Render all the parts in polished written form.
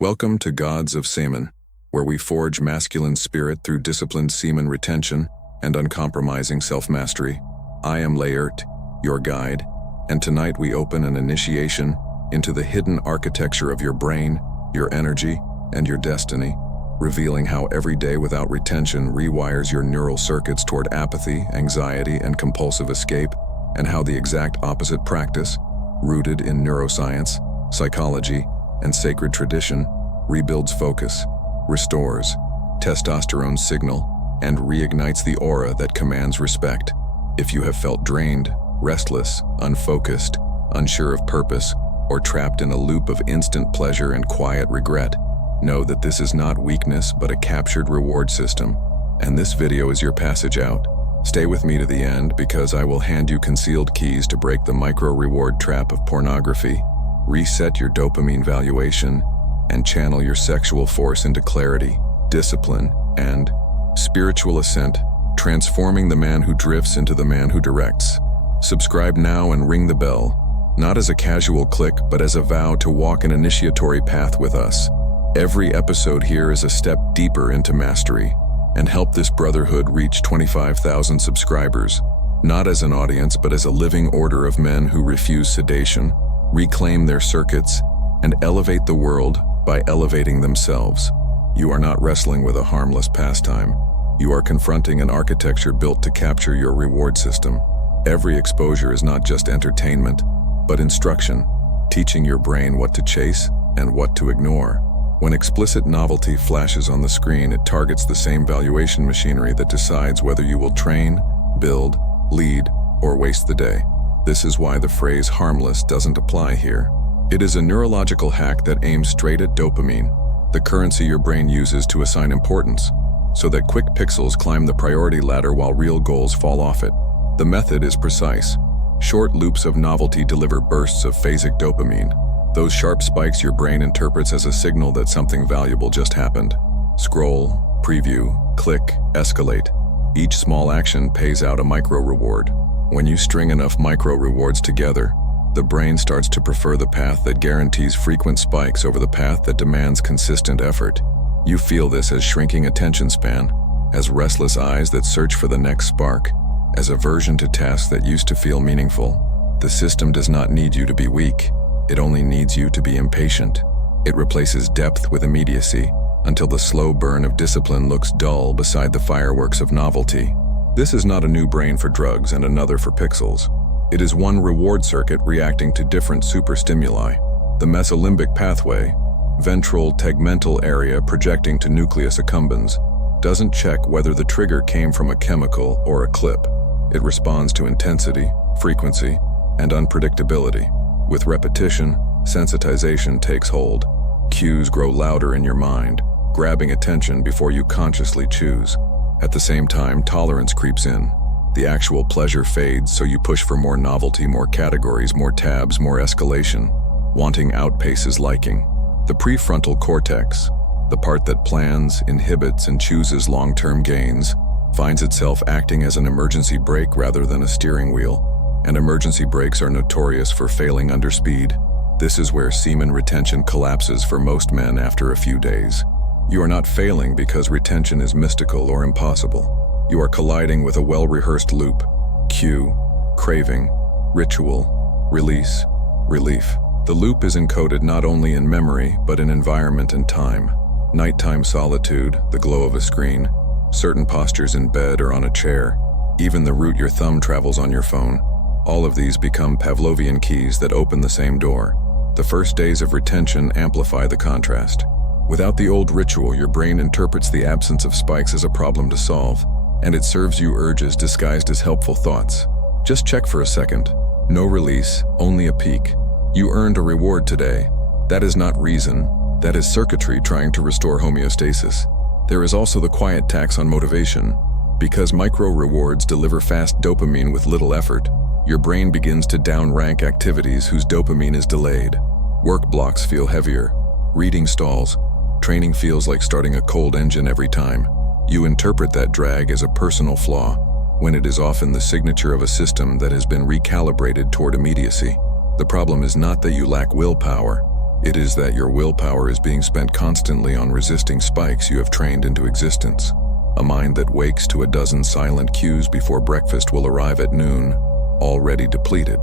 Welcome to Gods of SEMEN, where we forge masculine spirit through disciplined semen retention and uncompromising self-mastery. I am Layert, your guide, and tonight we open an initiation into the hidden architecture of your brain, your energy, and your destiny, revealing how every day without retention rewires your neural circuits toward apathy, anxiety, and compulsive escape, and how the exact opposite practice, rooted in neuroscience, psychology, and sacred tradition, rebuilds focus, restores testosterone signal, and reignites the aura that commands respect. If you have felt drained, restless, unfocused, unsure of purpose, or trapped in a loop of instant pleasure and quiet regret, know that this is not weakness but a captured reward system, and this video is your passage out. Stay with me to the end because I will hand you concealed keys to break the micro-reward trap of pornography, reset your dopamine valuation, and channel your sexual force into clarity, discipline, and spiritual ascent, transforming the man who drifts into the man who directs. Subscribe now and ring the bell, not as a casual click but as a vow to walk an initiatory path with us. Every episode here is a step deeper into mastery, and help this brotherhood reach 25,000 subscribers, not as an audience but as a living order of men who refuse sedation, reclaim their circuits, and elevate the world by elevating themselves. You are not wrestling with a harmless pastime. You are confronting an architecture built to capture your reward system. Every exposure is not just entertainment, but instruction, teaching your brain what to chase and what to ignore. When explicit novelty flashes on the screen, it targets the same valuation machinery that decides whether you will train, build, lead, or waste the day. This is why the phrase harmless doesn't apply here. It is a neurological hack that aims straight at dopamine, the currency your brain uses to assign importance, so that quick pixels climb the priority ladder while real goals fall off it. The method is precise. Short loops of novelty deliver bursts of phasic dopamine. Those sharp spikes your brain interprets as a signal that something valuable just happened. Scroll, preview, click, escalate. Each small action pays out a micro-reward. When you string enough micro-rewards together, the brain starts to prefer the path that guarantees frequent spikes over the path that demands consistent effort. You feel this as shrinking attention span, as restless eyes that search for the next spark, as aversion to tasks that used to feel meaningful. The system does not need you to be weak. It only needs you to be impatient. It replaces depth with immediacy, until the slow burn of discipline looks dull beside the fireworks of novelty. This is not a new brain for drugs and another for pixels. It is one reward circuit reacting to different superstimuli. The mesolimbic pathway, ventral tegmental area projecting to nucleus accumbens, doesn't check whether the trigger came from a chemical or a clip. It responds to intensity, frequency, and unpredictability. With repetition, sensitization takes hold. Cues grow louder in your mind, grabbing attention before you consciously choose. At the same time, tolerance creeps in. The actual pleasure fades, so you push for more novelty, more categories, more tabs, more escalation. Wanting outpaces liking. The prefrontal cortex, the part that plans, inhibits, and chooses long-term gains, finds itself acting as an emergency brake rather than a steering wheel. And emergency brakes are notorious for failing under speed. This is where semen retention collapses for most men after a few days. You are not failing because retention is mystical or impossible. You are colliding with a well-rehearsed loop. Cue, craving, ritual, release, relief. The loop is encoded not only in memory, but in environment and time. Nighttime solitude, the glow of a screen, certain postures in bed or on a chair, even the route your thumb travels on your phone. All of these become Pavlovian keys that open the same door. The first days of retention amplify the contrast. Without the old ritual, your brain interprets the absence of spikes as a problem to solve, and it serves you urges disguised as helpful thoughts. Just check for a second. No release, only a peak. You earned a reward today. That is not reason. That is circuitry trying to restore homeostasis. There is also the quiet tax on motivation. Because micro-rewards deliver fast dopamine with little effort, your brain begins to downrank activities whose dopamine is delayed. Work blocks feel heavier. Reading stalls. Training feels like starting a cold engine every time. You interpret that drag as a personal flaw, when it is often the signature of a system that has been recalibrated toward immediacy. The problem is not that you lack willpower. It is that your willpower is being spent constantly on resisting spikes you have trained into existence. A mind that wakes to a dozen silent cues before breakfast will arrive at noon, already depleted.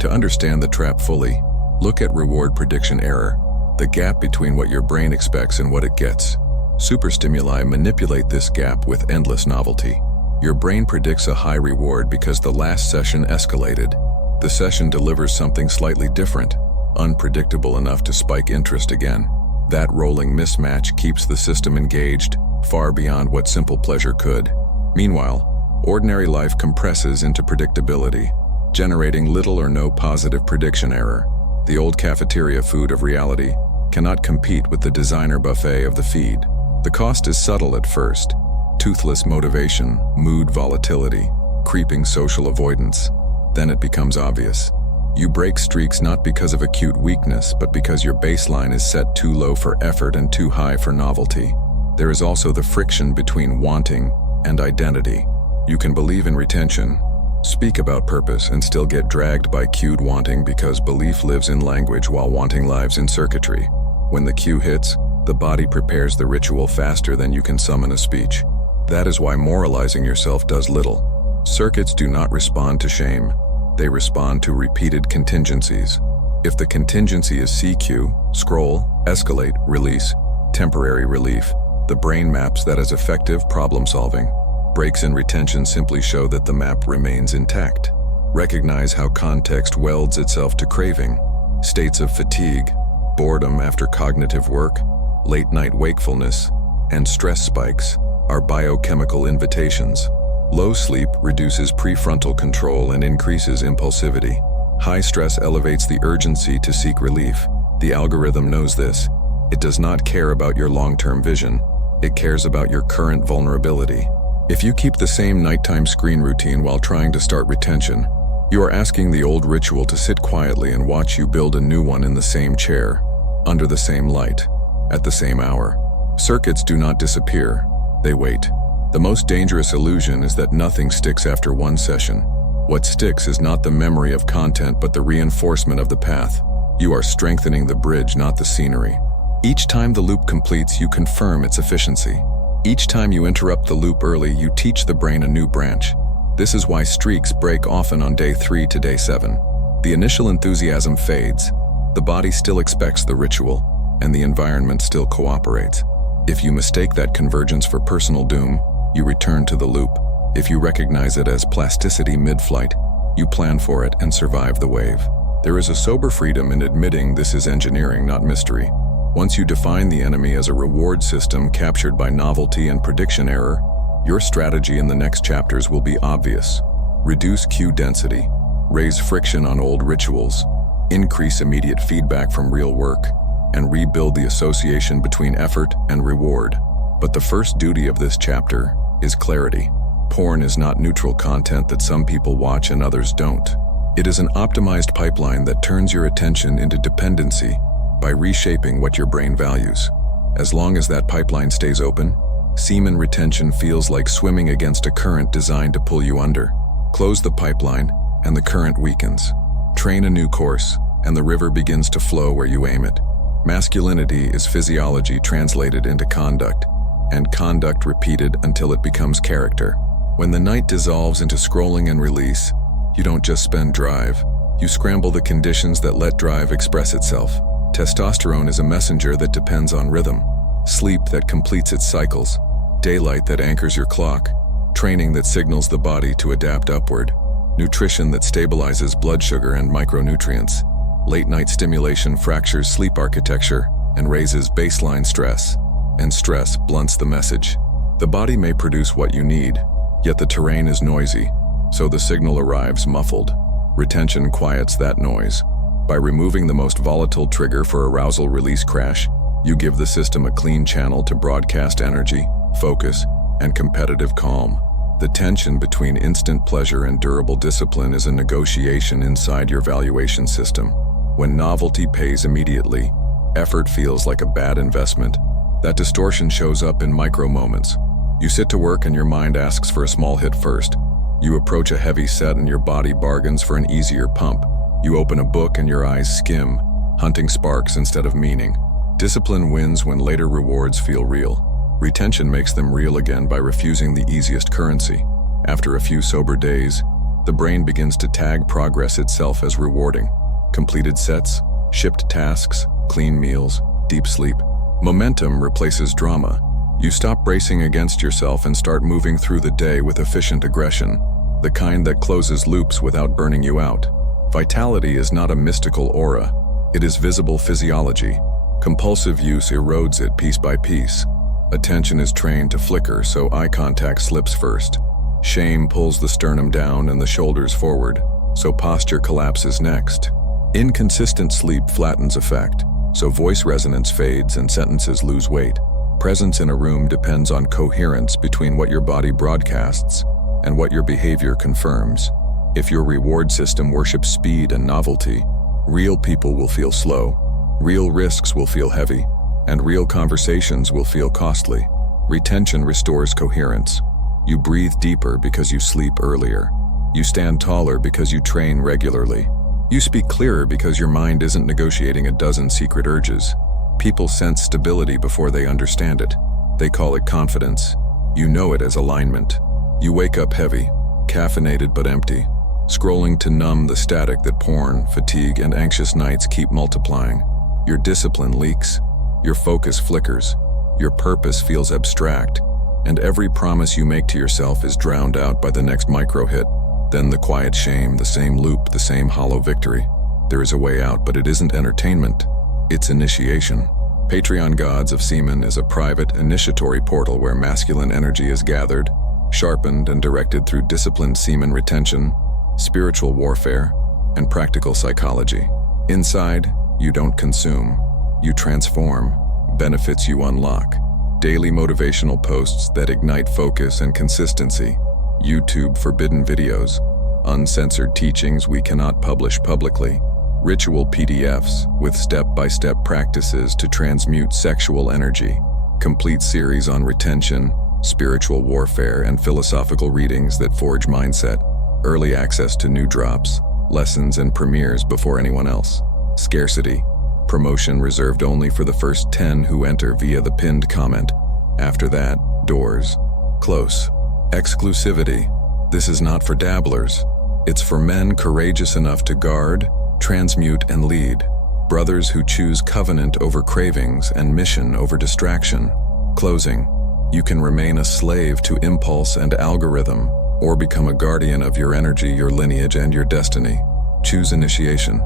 To understand the trap fully, look at reward prediction error, the gap between what your brain expects and what it gets. Superstimuli manipulate this gap with endless novelty. Your brain predicts a high reward because the last session escalated. The session delivers something slightly different, unpredictable enough to spike interest again. That rolling mismatch keeps the system engaged, far beyond what simple pleasure could. Meanwhile, ordinary life compresses into predictability, generating little or no positive prediction error. The old cafeteria food of reality cannot compete with the designer buffet of the feed. The cost is subtle at first: toothless motivation, mood volatility, creeping social avoidance. Then it becomes obvious. You break streaks not because of acute weakness, but because your baseline is set too low for effort and too high for novelty. There is also the friction between wanting and identity. You can believe in retention, speak about purpose, and still get dragged by cued wanting because belief lives in language while wanting lives in circuitry. When the cue hits, the body prepares the ritual faster than you can summon a speech. That is why moralizing yourself does little. Circuits do not respond to shame. They respond to repeated contingencies. If the contingency is CQ, scroll, escalate, release, temporary relief, the brain maps that as effective problem solving. Breaks in retention simply show that the map remains intact. Recognize how context welds itself to craving. States of fatigue, boredom after cognitive work, late-night wakefulness, and stress spikes are biochemical invitations. Low sleep reduces prefrontal control and increases impulsivity. High stress elevates the urgency to seek relief. The algorithm knows this. It does not care about your long-term vision. It cares about your current vulnerability. If you keep the same nighttime screen routine while trying to start retention, you are asking the old ritual to sit quietly and watch you build a new one in the same chair, under the same light, at the same hour. Circuits do not disappear. They wait. The most dangerous illusion is that nothing sticks after one session. What sticks is not the memory of content but the reinforcement of the path. You are strengthening the bridge, not the scenery. Each time the loop completes, you confirm its efficiency. Each time you interrupt the loop early, you teach the brain a new branch. This is why streaks break often on day 3 to day 7. The initial enthusiasm fades. The body still expects the ritual, and the environment still cooperates. If you mistake that convergence for personal doom, you return to the loop. If you recognize it as plasticity mid-flight, you plan for it and survive the wave. There is a sober freedom in admitting this is engineering, not mystery. Once you define the enemy as a reward system captured by novelty and prediction error, your strategy in the next chapters will be obvious. Reduce cue density, raise friction on old rituals, increase immediate feedback from real work, and rebuild the association between effort and reward. But the first duty of this chapter is clarity. Porn is not neutral content that some people watch and others don't. It is an optimized pipeline that turns your attention into dependency by reshaping what your brain values. As long as that pipeline stays open, semen retention feels like swimming against a current designed to pull you under. Close the pipeline, and the current weakens. Train a new course, and the river begins to flow where you aim it. Masculinity is physiology translated into conduct, and conduct repeated until it becomes character. When the night dissolves into scrolling and release, you don't just spend drive, you scramble the conditions that let drive express itself. Testosterone is a messenger that depends on rhythm, sleep that completes its cycles, daylight that anchors your clock, training that signals the body to adapt upward, nutrition that stabilizes blood sugar and micronutrients. Late-night stimulation fractures sleep architecture and raises baseline stress, and stress blunts the message. The body may produce what you need, yet the terrain is noisy, so the signal arrives muffled. Retention quiets that noise. By removing the most volatile trigger for arousal release crash, you give the system a clean channel to broadcast energy, focus, and competitive calm. The tension between instant pleasure and durable discipline is a negotiation inside your valuation system. When novelty pays immediately, effort feels like a bad investment. That distortion shows up in micro moments. You sit to work and your mind asks for a small hit first. You approach a heavy set and your body bargains for an easier pump. You open a book and your eyes skim, hunting sparks instead of meaning. Discipline wins when later rewards feel real. Retention makes them real again by refusing the easiest currency. After a few sober days, the brain begins to tag progress itself as rewarding. Completed sets, shipped tasks, clean meals, deep sleep. Momentum replaces drama. You stop bracing against yourself and start moving through the day with efficient aggression, the kind that closes loops without burning you out. Vitality is not a mystical aura. It is visible physiology. Compulsive use erodes it piece by piece. Attention is trained to flicker, so eye contact slips first. Shame pulls the sternum down and the shoulders forward, so posture collapses next. Inconsistent sleep flattens effect, so voice resonance fades and sentences lose weight. Presence in a room depends on coherence between what your body broadcasts and what your behavior confirms. If your reward system worships speed and novelty, real people will feel slow, real risks will feel heavy, and real conversations will feel costly. Retention restores coherence. You breathe deeper because you sleep earlier. You stand taller because you train regularly. You speak clearer because your mind isn't negotiating a dozen secret urges. People sense stability before they understand it. They call it confidence. You know it as alignment. You wake up heavy, caffeinated but empty, scrolling to numb the static that porn, fatigue, and anxious nights keep multiplying. Your discipline leaks. Your focus flickers. Your purpose feels abstract. And every promise you make to yourself is drowned out by the next micro hit. Then the quiet shame, the same loop, the same hollow victory. There is a way out, but it isn't entertainment. It's initiation. Patreon Gods of Semen is a private initiatory portal where masculine energy is gathered, sharpened, and directed through disciplined semen retention, spiritual warfare, and practical psychology. Inside, you don't consume. You transform. Benefits you unlock. Daily motivational posts that ignite focus and consistency. YouTube forbidden videos. Uncensored teachings we cannot publish publicly. Ritual PDFs with step-by-step practices to transmute sexual energy. Complete series on retention, spiritual warfare, and philosophical readings that forge mindset. Early access to new drops, lessons, and premieres before anyone else. Scarcity. Promotion reserved only for the first 10 who enter via the pinned comment. After that, doors close. Exclusivity. This is not for dabblers. It's for men courageous enough to guard, transmute, and lead. Brothers who choose covenant over cravings and mission over distraction. Closing. You can remain a slave to impulse and algorithm, or become a guardian of your energy, your lineage, and your destiny. Choose initiation.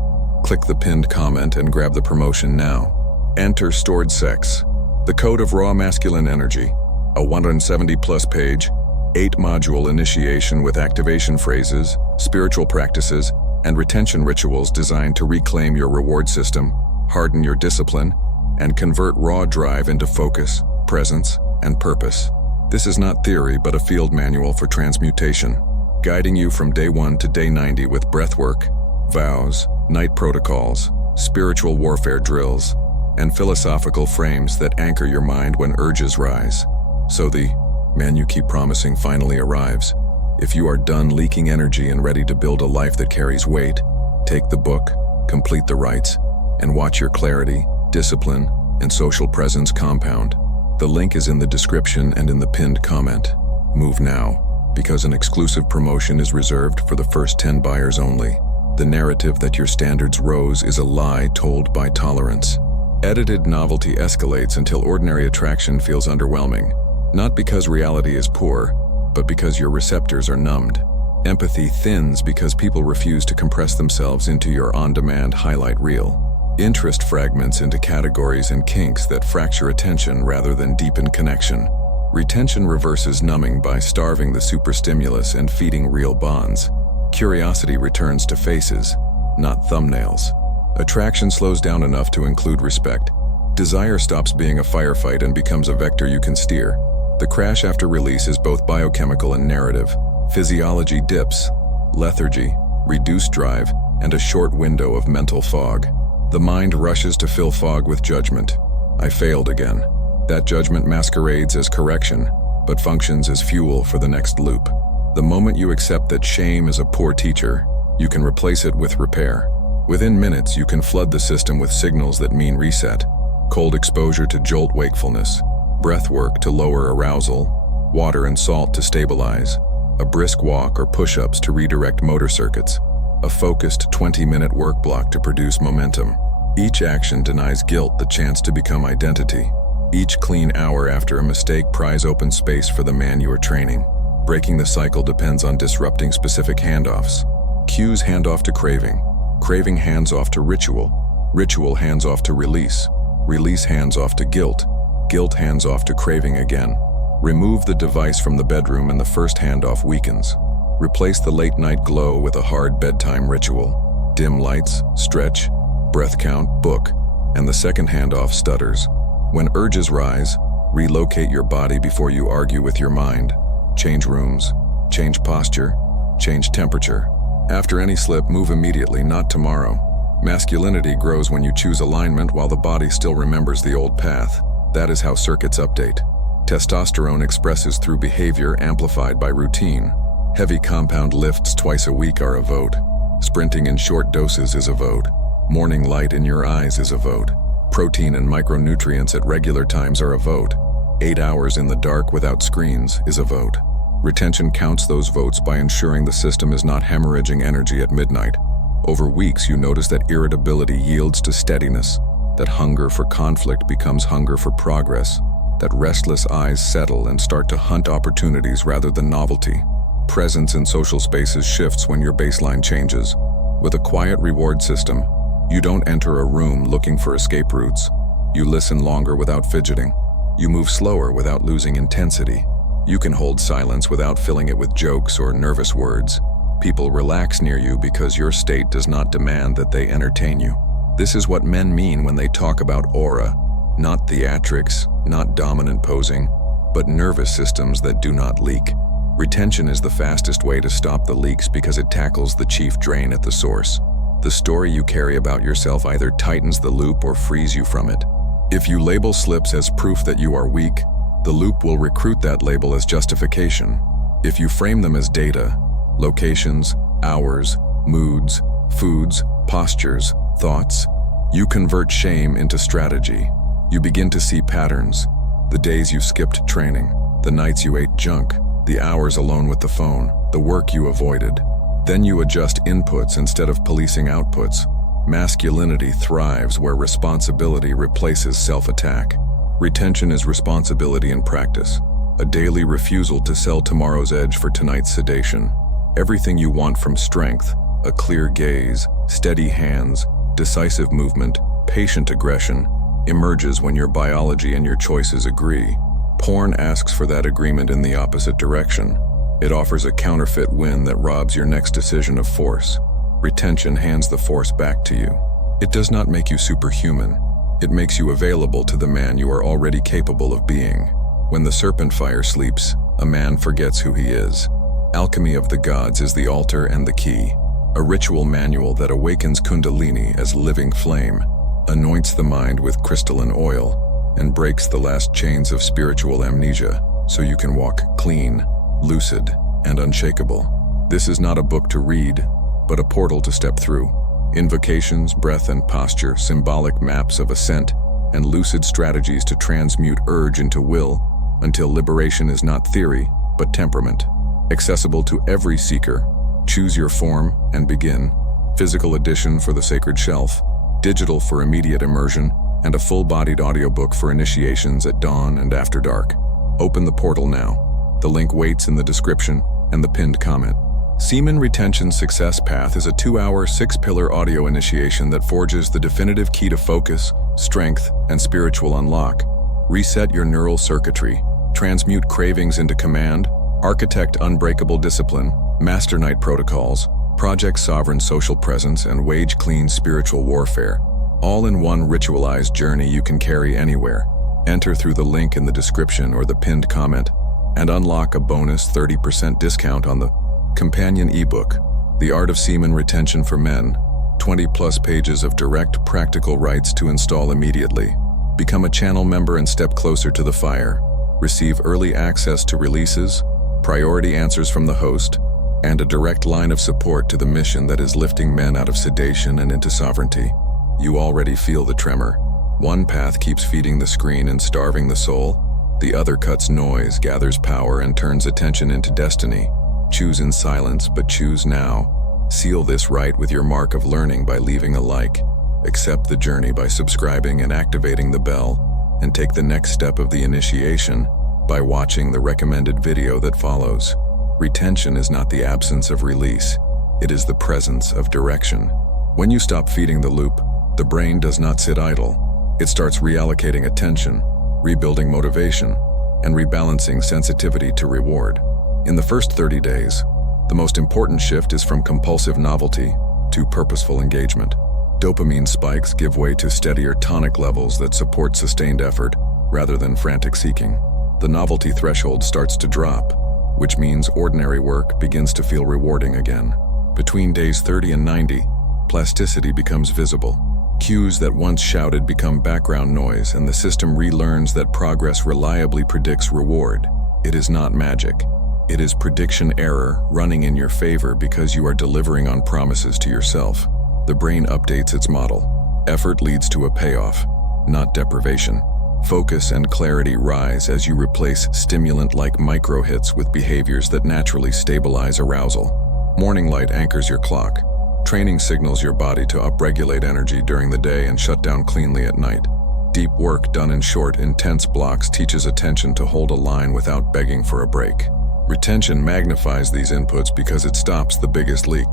Click the pinned comment and grab the promotion now. Enter Stored Sex, the code of raw masculine energy, a 170-plus page, 8-module initiation with activation phrases, spiritual practices, and retention rituals designed to reclaim your reward system, harden your discipline, and convert raw drive into focus, presence, and purpose. This is not theory, but a field manual for transmutation, guiding you from day 1 to day 90 with breathwork, vows, night protocols, spiritual warfare drills, and philosophical frames that anchor your mind when urges rise. So the man you keep promising finally arrives. If you are done leaking energy and ready to build a life that carries weight, take the book, complete the rites, and watch your clarity, discipline, and social presence compound. The link is in the description and in the pinned comment. Move now, because an exclusive promotion is reserved for the first 10 buyers only. The narrative that your standards rose is a lie told by tolerance. Edited novelty escalates until ordinary attraction feels underwhelming. Not because reality is poor, but because your receptors are numbed. Empathy thins because people refuse to compress themselves into your on-demand highlight reel. Interest fragments into categories and kinks that fracture attention rather than deepen connection. Retention reverses numbing by starving the superstimulus and feeding real bonds. Curiosity returns to faces, not thumbnails. Attraction slows down enough to include respect. Desire stops being a firefight and becomes a vector you can steer. The crash after release is both biochemical and narrative. Physiology dips, lethargy, reduced drive, and a short window of mental fog. The mind rushes to fill fog with judgment. I failed again. That judgment masquerades as correction, but functions as fuel for the next loop. The moment you accept that shame is a poor teacher, you can replace it with repair. Within minutes, you can flood the system with signals that mean reset. Cold exposure to jolt wakefulness, breath work to lower arousal, water and salt to stabilize, a brisk walk or push-ups to redirect motor circuits, a focused 20-minute work block to produce momentum. Each action denies guilt the chance to become identity. Each clean hour after a mistake pries open space for the man you are training. Breaking the cycle depends on disrupting specific handoffs. Cues hand off to craving. Craving hands off to ritual. Ritual hands off to release. Release hands off to guilt. Guilt hands off to craving again. Remove the device from the bedroom and the first handoff weakens. Replace the late-night glow with a hard bedtime ritual. Dim lights, stretch, breath count, book, and the second handoff stutters. When urges rise, relocate your body before you argue with your mind. Change rooms, change posture, change temperature. After any slip, move immediately, not tomorrow. Masculinity grows when you choose alignment while the body still remembers the old path. That is how circuits update. Testosterone expresses through behavior amplified by routine. Heavy compound lifts twice a week are a vote. Sprinting in short doses is a vote. Morning light in your eyes is a vote. Protein and micronutrients at regular times are a vote. 8 hours in the dark without screens is a vote. Retention counts those votes by ensuring the system is not hemorrhaging energy at midnight. Over weeks, you notice that irritability yields to steadiness, that hunger for conflict becomes hunger for progress, that restless eyes settle and start to hunt opportunities rather than novelty. Presence in social spaces shifts when your baseline changes. With a quiet reward system, you don't enter a room looking for escape routes. You listen longer without fidgeting. You move slower without losing intensity. You can hold silence without filling it with jokes or nervous words. People relax near you because your state does not demand that they entertain you. This is what men mean when they talk about aura. Not theatrics, not dominant posing, but nervous systems that do not leak. Retention is the fastest way to stop the leaks because it tackles the chief drain at the source. The story you carry about yourself either tightens the loop or frees you from it. If you label slips as proof that you are weak, the loop will recruit that label as justification. If you frame them as data, locations, hours, moods, foods, postures, thoughts, you convert shame into strategy. You begin to see patterns. The days you skipped training, the nights you ate junk, the hours alone with the phone, the work you avoided. Then you adjust inputs instead of policing outputs. Masculinity thrives where responsibility replaces self-attack. Retention is responsibility in practice, a daily refusal to sell tomorrow's edge for tonight's sedation. Everything you want from strength, a clear gaze, steady hands, decisive movement, patient aggression, emerges when your biology and your choices agree. Porn asks for that agreement in the opposite direction. It offers a counterfeit win that robs your next decision of force. Retention hands the force back to you. It does not make you superhuman. It makes you available to the man you are already capable of being. When the serpent fire sleeps, a man forgets who he is. Alchemy of the gods is the altar and the key. A ritual manual that awakens Kundalini as living flame, anoints the mind with crystalline oil, and breaks the last chains of spiritual amnesia so you can walk clean, lucid, and unshakable. This is not a book to read, but a portal to step through. Invocations, breath and posture, symbolic maps of ascent, and lucid strategies to transmute urge into will until liberation is not theory, but temperament. Accessible to every seeker. Choose your form and begin. Physical edition for the sacred shelf, digital for immediate immersion, and a full-bodied audiobook for initiations at dawn and after dark. Open the portal now. The link waits in the description and the pinned comment. Semen Retention Success Path is a 2-hour, 6-pillar audio initiation that forges the definitive key to focus, strength, and spiritual unlock. Reset your neural circuitry, transmute cravings into command, architect unbreakable discipline, master night protocols, project sovereign social presence, and wage clean spiritual warfare, all in one ritualized journey you can carry anywhere. Enter through the link in the description or the pinned comment and unlock a bonus 30% discount on the companion ebook, The Art of Semen Retention for Men, 20+ pages of direct, practical rights to install immediately. Become a channel member and step closer to the fire. Receive early access to releases, priority answers from the host, and a direct line of support to the mission that is lifting men out of sedation and into sovereignty. You already feel the tremor. One path keeps feeding the screen and starving the soul. The other cuts noise, gathers power, and turns attention into destiny. Choose in silence, but choose now. Seal this right with your mark of learning by leaving a like. Accept the journey by subscribing and activating the bell. And take the next step of the initiation by watching the recommended video that follows. Retention is not the absence of release. It is the presence of direction. When you stop feeding the loop, the brain does not sit idle. It starts reallocating attention, rebuilding motivation, and rebalancing sensitivity to reward. In the first 30 days, the most important shift is from compulsive novelty to purposeful engagement. Dopamine spikes give way to steadier tonic levels that support sustained effort rather than frantic seeking. The novelty threshold starts to drop, which means ordinary work begins to feel rewarding again. Between days 30 and 90, plasticity becomes visible. Cues that once shouted become background noise, and the system relearns that progress reliably predicts reward. It is not magic. It is prediction error running in your favor because you are delivering on promises to yourself. The brain updates its model. Effort leads to a payoff, not deprivation. Focus and clarity rise as you replace stimulant-like micro-hits with behaviors that naturally stabilize arousal. Morning light anchors your clock. Training signals your body to upregulate energy during the day and shut down cleanly at night. Deep work done in short, intense blocks teaches attention to hold a line without begging for a break. Retention magnifies these inputs because it stops the biggest leak.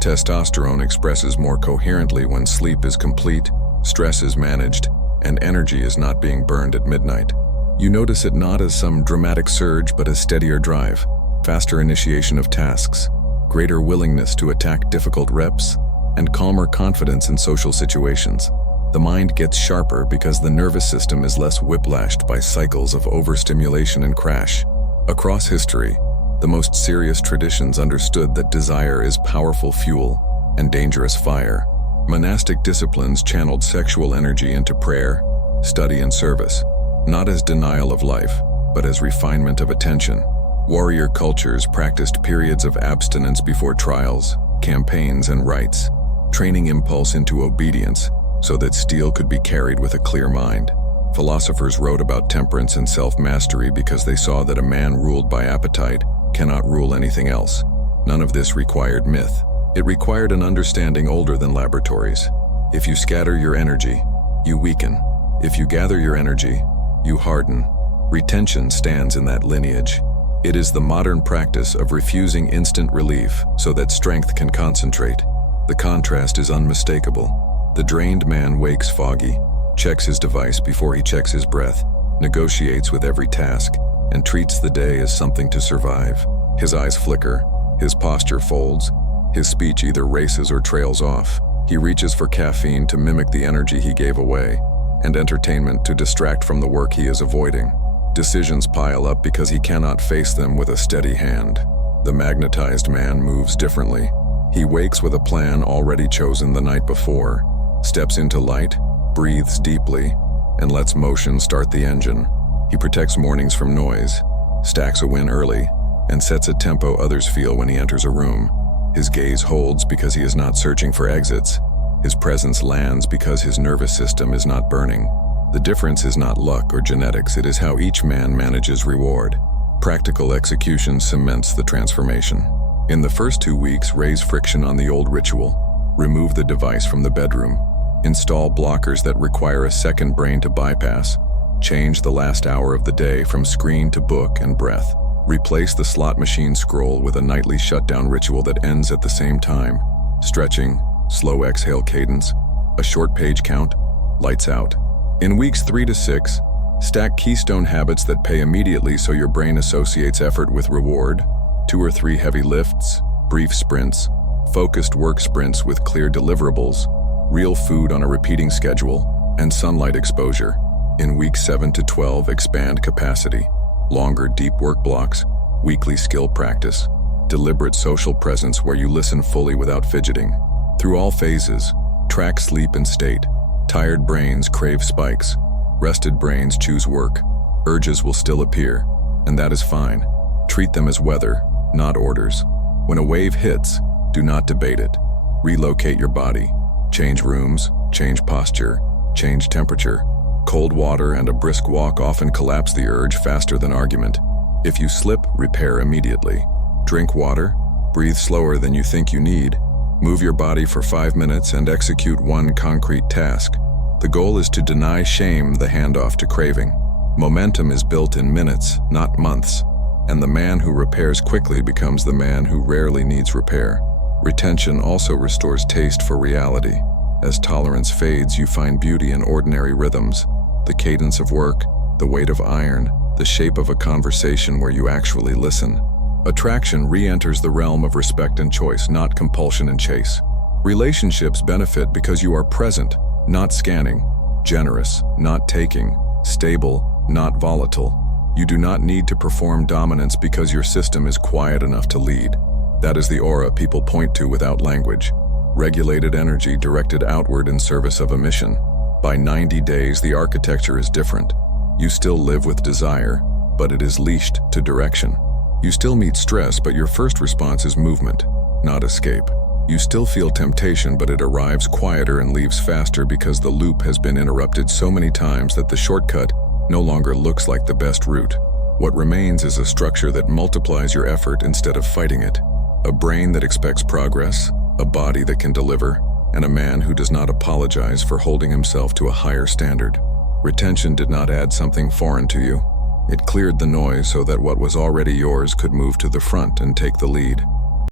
Testosterone expresses more coherently when sleep is complete, stress is managed, and energy is not being burned at midnight. You notice it not as some dramatic surge but as steadier drive, faster initiation of tasks, greater willingness to attack difficult reps, and calmer confidence in social situations. The mind gets sharper because the nervous system is less whiplashed by cycles of overstimulation and crash. Across history, the most serious traditions understood that desire is powerful fuel and dangerous fire. Monastic disciplines channeled sexual energy into prayer, study, and service, not as denial of life, but as refinement of attention. Warrior cultures practiced periods of abstinence before trials, campaigns, and rites, training impulse into obedience so that steel could be carried with a clear mind. Philosophers wrote about temperance and self-mastery because they saw that a man ruled by appetite cannot rule anything else. None of this required myth. It required an understanding older than laboratories. If you scatter your energy, you weaken. If you gather your energy, you harden. Retention stands in that lineage. It is the modern practice of refusing instant relief so that strength can concentrate. The contrast is unmistakable. The drained man wakes foggy, checks his device before he checks his breath, negotiates with every task, and treats the day as something to survive. His eyes flicker, his posture folds, his speech either races or trails off. He reaches for caffeine to mimic the energy he gave away, and entertainment to distract from the work he is avoiding. Decisions pile up because he cannot face them with a steady hand. The magnetized man moves differently. He wakes with a plan already chosen the night before, steps into light, breathes deeply, and lets motion start the engine. He protects mornings from noise, stacks a win early, and sets a tempo others feel when he enters a room. His gaze holds because he is not searching for exits. His presence lands because his nervous system is not burning. The difference is not luck or genetics, it is how each man manages reward. Practical execution cements the transformation. In the first 2 weeks, raise friction on the old ritual. Remove the device from the bedroom. Install blockers that require a second brain to bypass. Change the last hour of the day from screen to book and breath. Replace the slot machine scroll with a nightly shutdown ritual that ends at the same time. Stretching, slow exhale cadence, a short page count, lights out. In weeks 3 to 6, stack keystone habits that pay immediately so your brain associates effort with reward. 2 or 3 heavy lifts, brief sprints, focused work sprints with clear deliverables, real food on a repeating schedule, and sunlight exposure. In weeks 7 to 12, expand capacity. Longer, deep work blocks, weekly skill practice, deliberate social presence where you listen fully without fidgeting. Through all phases, track sleep and state. Tired brains crave spikes. Rested brains choose work. Urges will still appear, and that is fine. Treat them as weather, not orders. When a wave hits, do not debate it. Relocate your body. Change rooms, change posture, change temperature. Cold water and a brisk walk often collapse the urge faster than argument. If you slip, repair immediately. Drink water, breathe slower than you think you need. Move your body for 5 minutes and execute one concrete task. The goal is to deny shame the handoff to craving. Momentum is built in minutes, not months. And the man who repairs quickly becomes the man who rarely needs repair. Retention also restores taste for reality. As tolerance fades, you find beauty in ordinary rhythms. The cadence of work, the weight of iron, the shape of a conversation where you actually listen. Attraction re-enters the realm of respect and choice, not compulsion and chase. Relationships benefit because you are present, not scanning, generous, not taking, stable, not volatile. You do not need to perform dominance because your system is quiet enough to lead. That is the aura people point to without language. Regulated energy directed outward in service of a mission. By 90 days, the architecture is different. You still live with desire, but it is leashed to direction. You still meet stress, but your first response is movement, not escape. You still feel temptation, but it arrives quieter and leaves faster because the loop has been interrupted so many times that the shortcut no longer looks like the best route. What remains is a structure that multiplies your effort instead of fighting it. A brain that expects progress, a body that can deliver, and a man who does not apologize for holding himself to a higher standard. Retention did not add something foreign to you. It cleared the noise so that what was already yours could move to the front and take the lead.